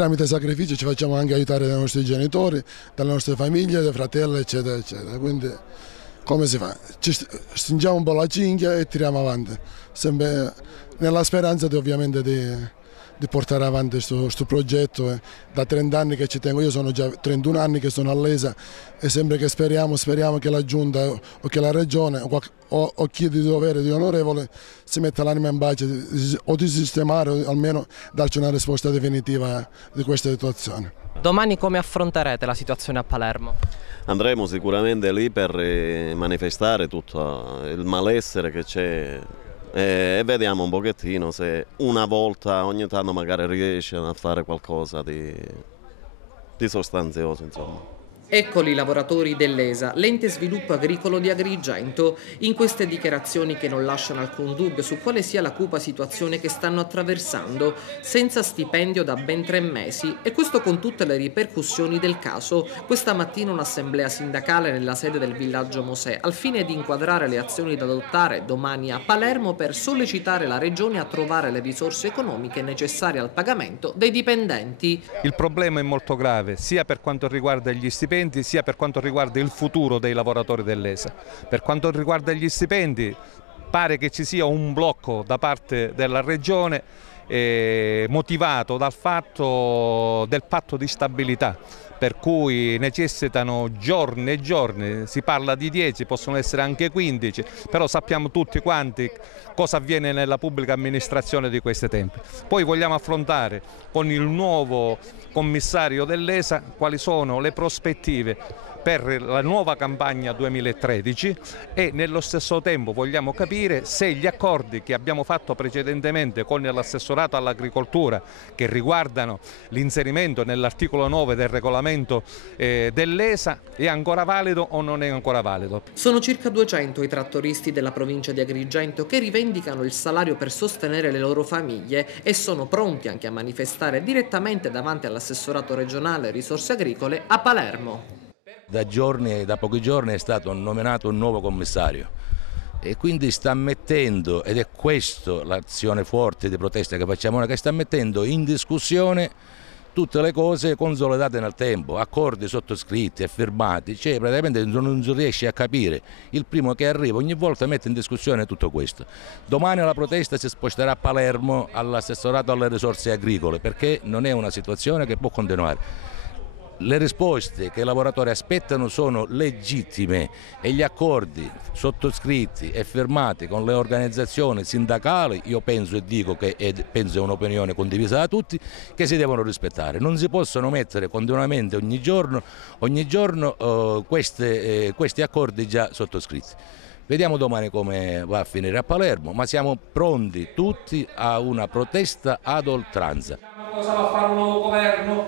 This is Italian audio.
tramite sacrifici ci facciamo anche aiutare dai nostri genitori, dalle nostre famiglie, dai fratelli, eccetera, eccetera. Quindi come si fa? Ci stringiamo un po' la cinghia e tiriamo avanti, sempre nella speranza ovviamente di portare avanti questo progetto. Da 30 anni che ci tengo, io sono già 31 anni che sono all'ESA e sempre che speriamo che la Giunta o che la Regione o chi di dovere, di onorevole, si metta l'anima in pace o di sistemare o almeno darci una risposta definitiva di questa situazione. Domani come affronterete la situazione a Palermo? Andremo sicuramente lì per manifestare tutto il malessere che c'è e vediamo un pochettino se una volta ogni tanto magari riesce a fare qualcosa di sostanzioso, insomma. Eccoli i lavoratori dell'ESA, l'ente sviluppo agricolo di Agrigento, in queste dichiarazioni che non lasciano alcun dubbio su quale sia la cupa situazione che stanno attraversando, senza stipendio da ben 3 mesi, e questo con tutte le ripercussioni del caso. Questa mattina un'assemblea sindacale nella sede del villaggio Mosè, al fine di inquadrare le azioni da adottare domani a Palermo per sollecitare la Regione a trovare le risorse economiche necessarie al pagamento dei dipendenti. Il problema è molto grave, sia per quanto riguarda gli stipendi, sia per quanto riguarda il futuro dei lavoratori dell'ESA. Per quanto riguarda gli stipendi, pare che ci sia un blocco da parte della Regione motivato dal fatto del patto di stabilità, per cui necessitano giorni e giorni, si parla di 10, possono essere anche 15, però sappiamo tutti quanti cosa avviene nella pubblica amministrazione di questi tempi. Poi vogliamo affrontare con il nuovo commissario dell'ESA quali sono le prospettive per la nuova campagna 2013 e nello stesso tempo vogliamo capire se gli accordi che abbiamo fatto precedentemente con l'assessorato all'agricoltura, che riguardano l'inserimento nell'articolo 9 del regolamento dell'ESA, è ancora valido o non è ancora valido. Sono circa 200 i trattoristi della provincia di Agrigento che rivendicano il salario per sostenere le loro famiglie e sono pronti anche a manifestare direttamente davanti all'assessorato regionale risorse agricole a Palermo. Da pochi giorni è stato nominato un nuovo commissario e quindi sta mettendo, ed è questa l'azione forte di protesta che facciamo noi, che sta mettendo in discussione tutte le cose consolidate nel tempo, accordi sottoscritti e firmati, cioè praticamente non si riesce a capire. Il primo che arriva ogni volta mette in discussione tutto questo. Domani la protesta si sposterà a Palermo all'assessorato alle risorse agricole, perché non è una situazione che può continuare. Le risposte che i lavoratori aspettano sono legittime e gli accordi sottoscritti e firmati con le organizzazioni sindacali, io penso e dico che penso è un'opinione condivisa da tutti, che si devono rispettare. Non si possono mettere continuamente ogni giorno questi accordi già sottoscritti. Vediamo domani come va a finire a Palermo, ma siamo pronti tutti a una protesta ad oltranza. Cosa va a fare un nuovo governo?